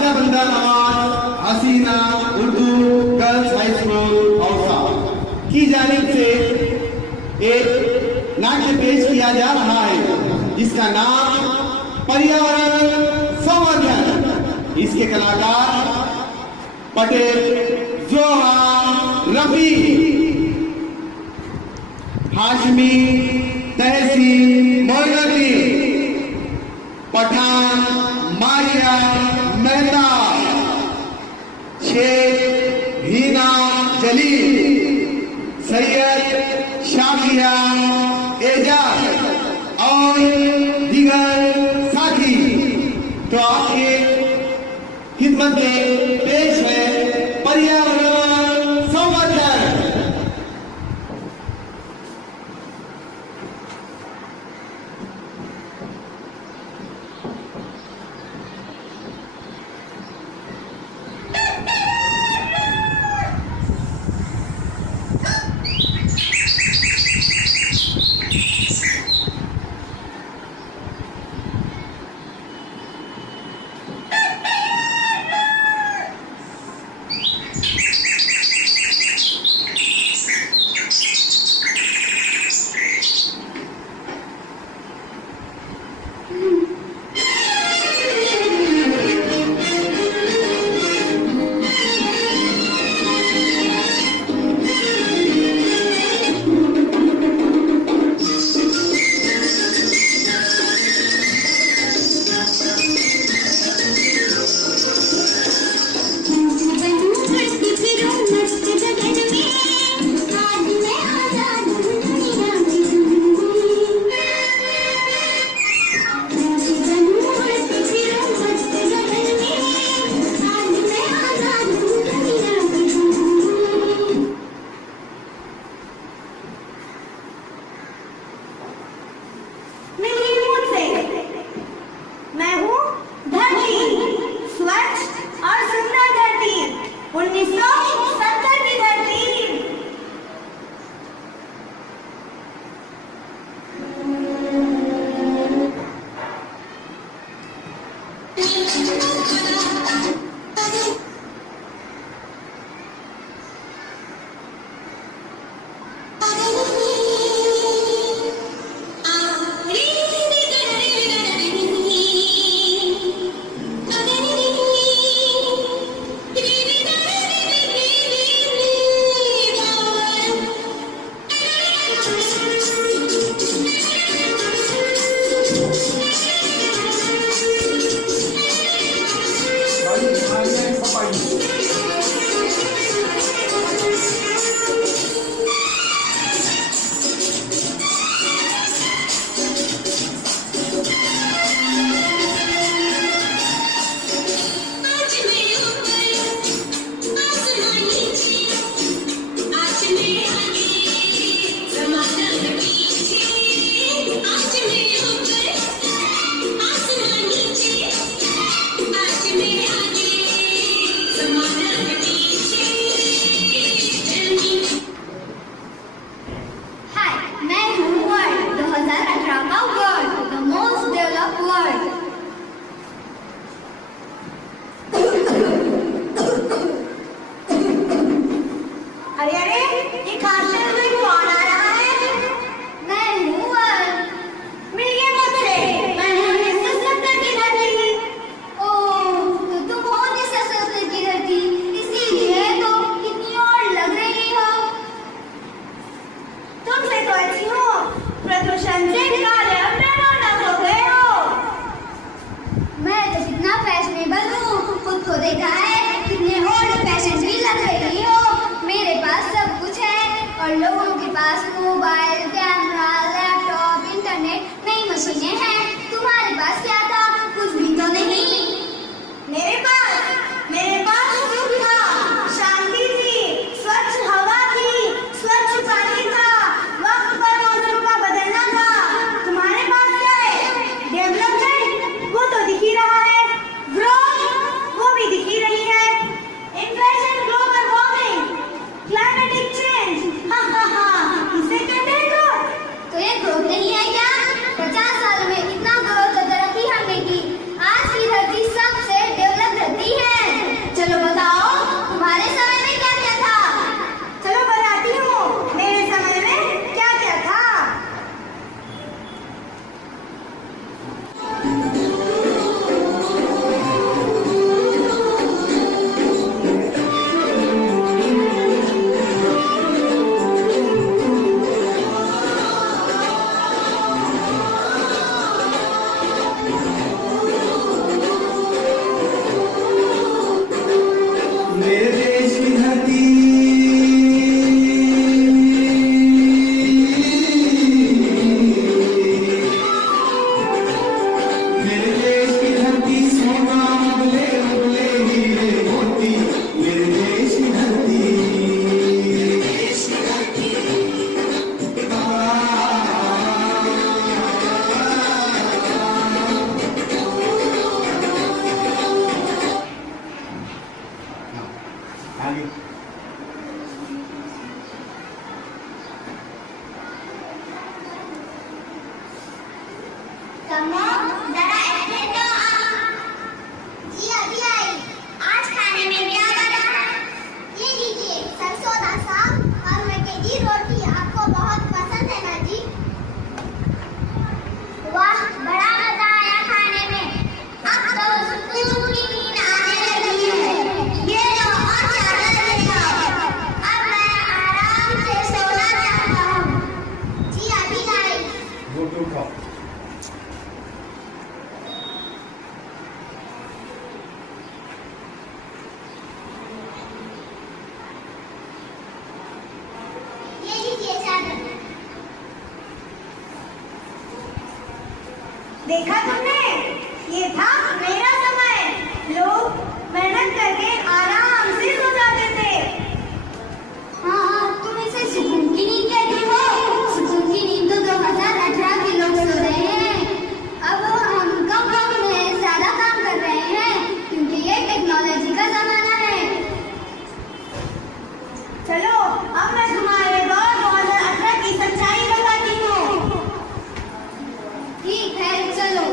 खाजा Banda Nawaz Hasina Urdu girls high school Ausa की जानिब से एक नाट्य पेश किया जा रहा है जिसका नाम पर्यावरण संवर्धन। इसके कलाकार पटेल जोहान रफी, हाशमी, तहसीन मोइनुद्दीन, पठान मारिया मेहता, शेख हीना जलील, सैयद शाफिया एजाज और दीगर साथी। तो आपके खिदमत में पेश है पर्यावरण संवर्धन। नहीं है क्या? 50 साल में इतना ग्रोथ और तरक्की देखा तुमने? ये था मेरा समय। लोग मेहनत करके आराम से सो जाते थे। हाँ, तुम इसे सुकून की नींद कहती हो। सुकून की नींद तो 2018 के लोग सो रहे हैं। अब हम कम वक्त में ज्यादा काम कर रहे हैं क्योंकि ये टेक्नोलॉजी का जमाना है। चलो अब मैं तुम्हारे 2018 की सच्चाई बताती हूँ। ठीक है, चलो।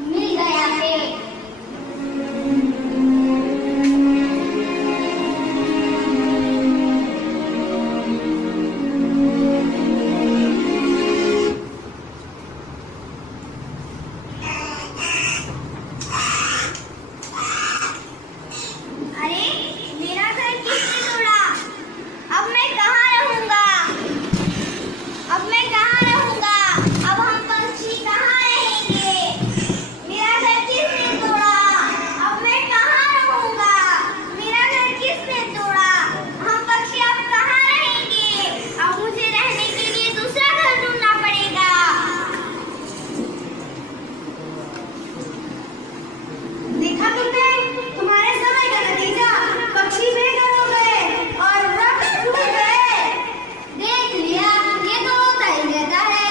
मिल गया पेड़। अरे मेरा घर किसने तोड़ा? अब मैं कहाँ रहूँगा? अब मैं कहाँ रहूँगा? अब हम पंछी कहाँ रहेंगे? मेरा घर किसने तोड़ा? अब मैं कहाँ रहूँगा? मेरा घर किसने तोड़ा? हम पक्षी अब कहाँ रहेंगे? अब मुझे रहने के लिए दूसरा घर ढूंढना पड़ेगा। देखा तुमने? तुम्हारे समय का नतीजा, पक्षी बेघर हो गए और वृक्ष टूट गए। देख लिया, ये तो होता ही रहता है।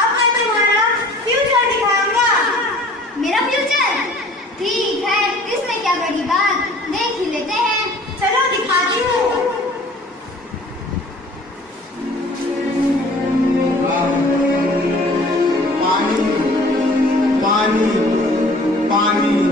अब मैं तुम्हारा फ्यूचर दिखाऊंगा। मेरा फ्यूचर? ठीक है, इसमें क्या बड़ी बात, देख ही लेते हैं। चलो दिखाती हूँ। पानी पानी पानी